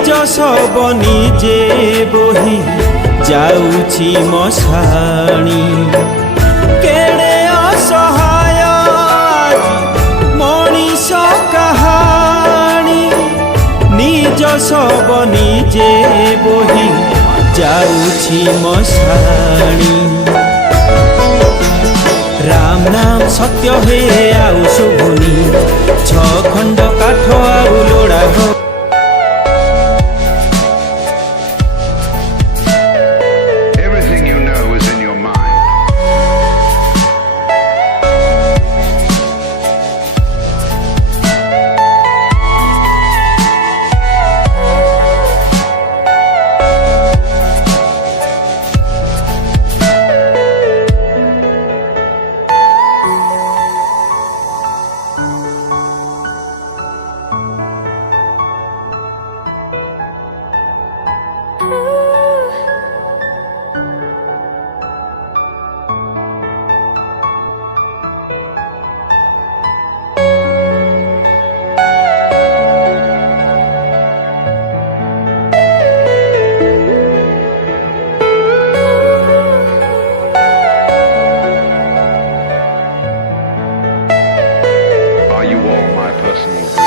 নিজ সব নিজে বহি যাଉଛି মশাণী কেড়ে অসহায় মଣିষ কাহাণী নিজ সব নিজে বহি যাଉଛି মশাণী রাম নাম সত্য হে আউ শুভুনি ছ খণ্ড কাঠ আউ লোড়া হো Are you all my personal